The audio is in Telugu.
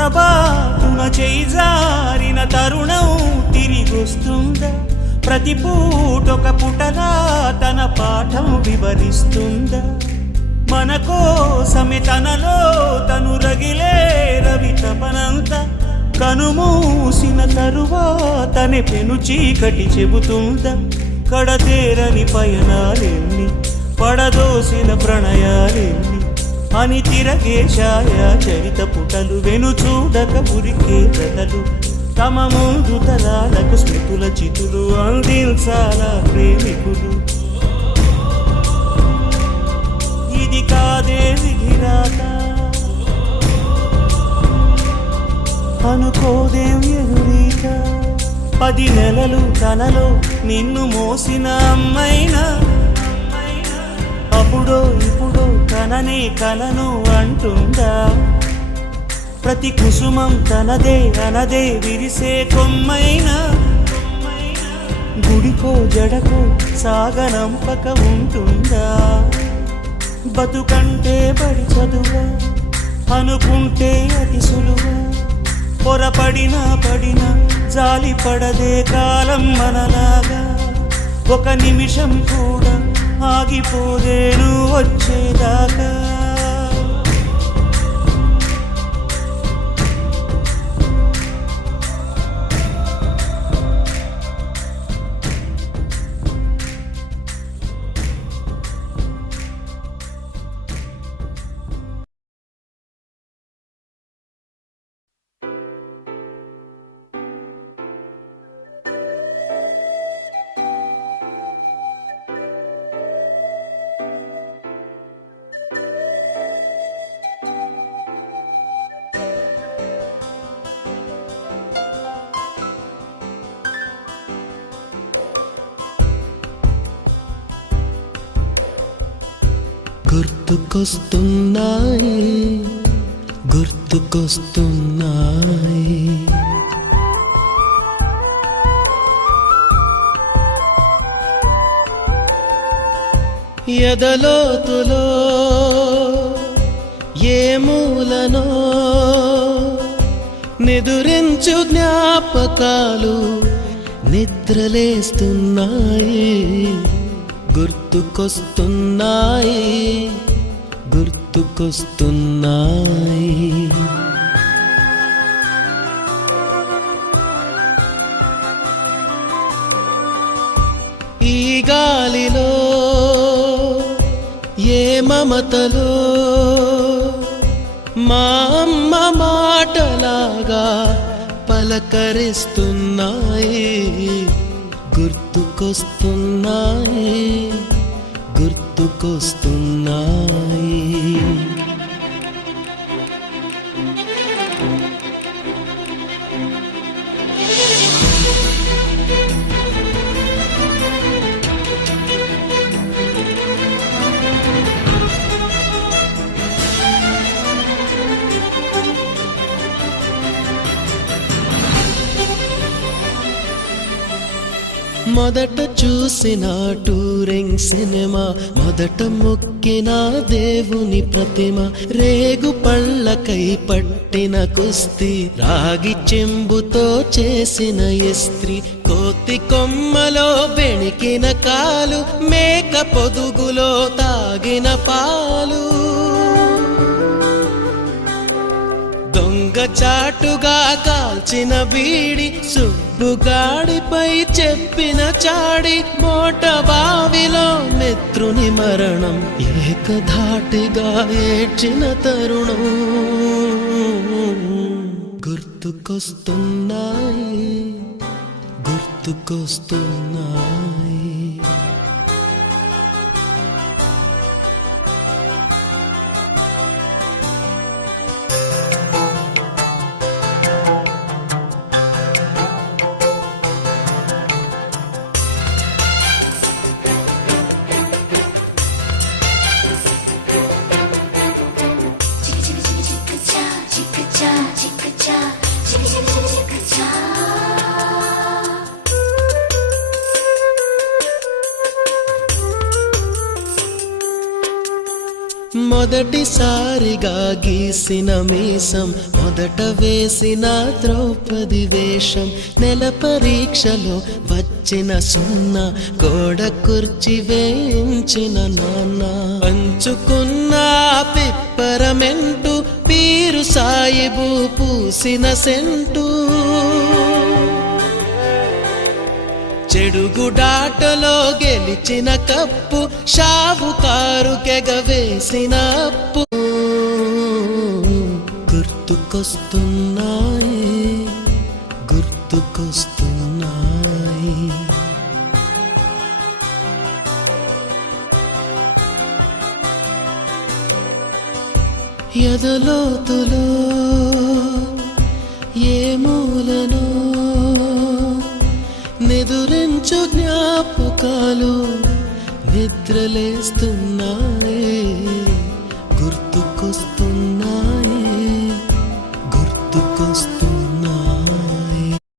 పొరబాటున చేజారిన తరుణం తిరిగొస్తుందా? ప్రతి పూటొక పుటలా తన పాఠం వివరిస్తుందా? మన కోసమే తనలో తను రగిలే రవి తపనంత కనుమూసిన తరువాతనే పెను చీకటి చెబుతుందా? కడతేరని పయనాలెన్ని, పడదోసిన ప్రణయాలెన్ని అని తిరగే ఛాయా చరిత పుటలు, వెను చూడక ఉరికే కథలు, తమ ముందు తరాలకు స్మృతుల చితులు అందించాలా ప్రేమికులు. ఇది కాదే విధిరాత, అనుకోదేం ఎదురీత. 10 నెలలు తనలో నిన్ను మోసిన అమ్మైనా అప్పుడో ఇప్పుడో తననే కలను అంటుందా? ప్రతి కుసుమం తనదే అనదే విరిసే కొమ్మైనా గుడికో జడకో సాగనంపక ఉంటుందా? బతుకంటే బడి చదువా అనుకుంటే అతి సులువా? పొరపడినా పడినా జాలి పడదే కాలం మనలాగా, ఒక నిమిషం కూడా ఆగిపోదేను వచ్చేదాకా. గుర్తుకొస్తున్నాయి గుర్తుకొస్తున్నాయి ఎదలోతులో ఏ మూలనో నిదురించు జ్ఞాపకాలు నిద్రలేస్తున్నాయి. గుర్తుకొస్తున్నాయి గుర్తుకొస్తున్నాయి. ఈ గాలిలో ఏ మమతలో మా అమ్మ మాటలాగా పలకరిస్తున్నాయి. గుర్తుకొస్తున్నాయి గుర్తుకొస్తున్నాయి. మొదట చూసిన టూరింగ్ సినిమా, మొదట మొక్కిన దేవుని ప్రతిమ, రేగు పళ్ళకై పట్టిన కుస్తీ, రాగి చెంబుతో చేసిన ఇస్త్రీ, కోతి కొమ్మలో బెణికిన కాలు, మేక పొదుగులో తాగిన పాలు, దొంగ చాటుగా కాల్చిన బీడి, సుబ్బుగాడిపై చెప్పిన చాడి, మోట బావిలో మిత్రుని మరణం, ఏకధాటిగా ఏడ్చిన తరుణం. గుర్తుకొస్తున్నాయి గుర్తుకొస్తున్నాయి. మొదటిసారిగా గీసిన మీసం, మొదట వేసిన ద్రౌపది వేషం, నెల పరీక్షలో వచ్చిన సున్నా, గోడ కుర్చీ వేయించిన నాన్న, పంచుకున్న పిప్పరమెంటు, పీరు సాయిబు పూసిన సెంటు, చెడుగుడాటలో గెలిచిన కప్పు, షావుకారు కెగవేసిన అప్పు, గుర్తుకొస్తున్నాయి గుర్తుకొస్తున్నాయి. ఎదలోతులో ఏ మూలనో నిదురించు జ్ఞాపకాలు నిద్రలేస్తున్నాయి, గుర్తుకొస్తున్నాయి.